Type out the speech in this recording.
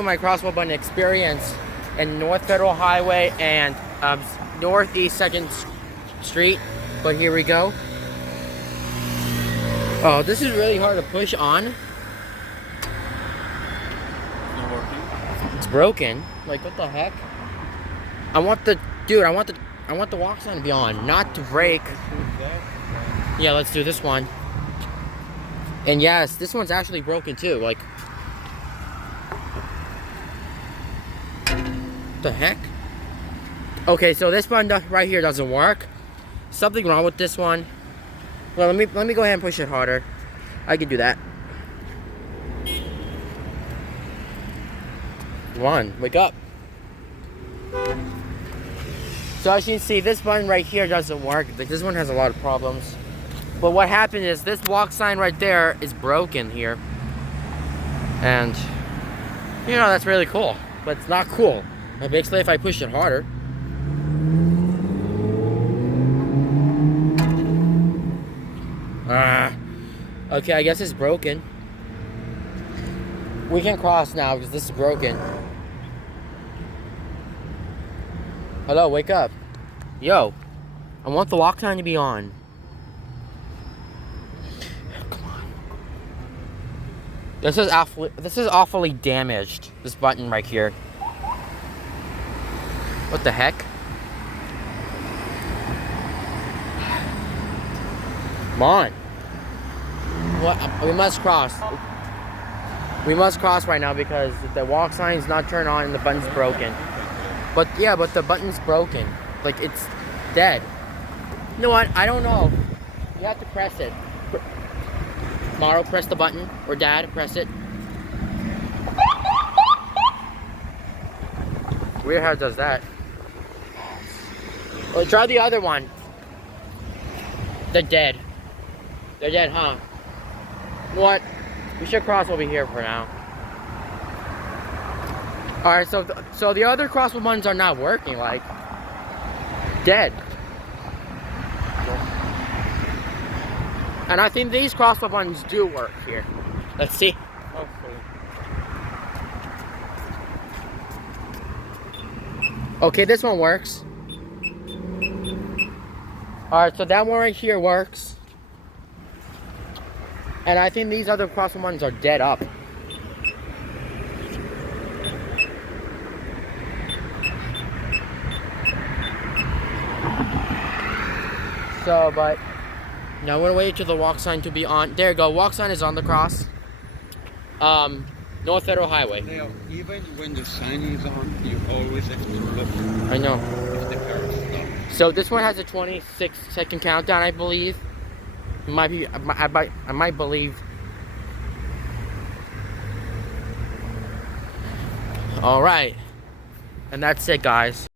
My Crosswalk button experience in North Federal Highway and Northeast 2nd Street. But here we go. Oh, this is really hard to push on. Not working. It's broken. Like, what the heck? I want the walk sign to be on, not to break. Yeah, let's do this one. And yes, this one's actually broken too. Like, what the heck? Okay, so this button right here doesn't work. Something wrong with this one. Well, let me go ahead and push it harder. I can do that. Come on, wake up. So as you can see, this button right here doesn't work. Like, this one has a lot of problems. But what happened is this walk sign right there is broken here. And, you know, that's really cool. But it's not cool. And basically, if I push it harder. Okay, I guess it's broken. We can cross now because this is broken. Hello, wake up. Yo, I want the walk sign to be on. Come on. This is awfully damaged. This button right here. What the heck? Come on. What? We must cross. We must cross right now because the walk sign is not turned on and the button's broken. But yeah, but the button's broken. Like, it's dead. You know what? I don't know. You have to press it. Maro, press the button. Or Dad, press it. Weird how it does that. Well, try the other one. They're dead. They're dead, huh? You know what? We should cross over here for now. Alright, so the other crosswalk buttons are not working, like, dead. And I think these crosswalk buttons do work here. Let's see. Hopefully. Okay, this one works. Alright, so that one right here works. And I think these other crosswalk buttons are dead up. So, but now we're gonna wait till the walk sign to be on. There you go. Walk sign is on the cross. North Federal Highway. Now, even when the sign is on, you always have to look I know. if the car is stopped. So this one has a 26-second countdown, I believe. It might be. I might believe. All right, and that's it, guys.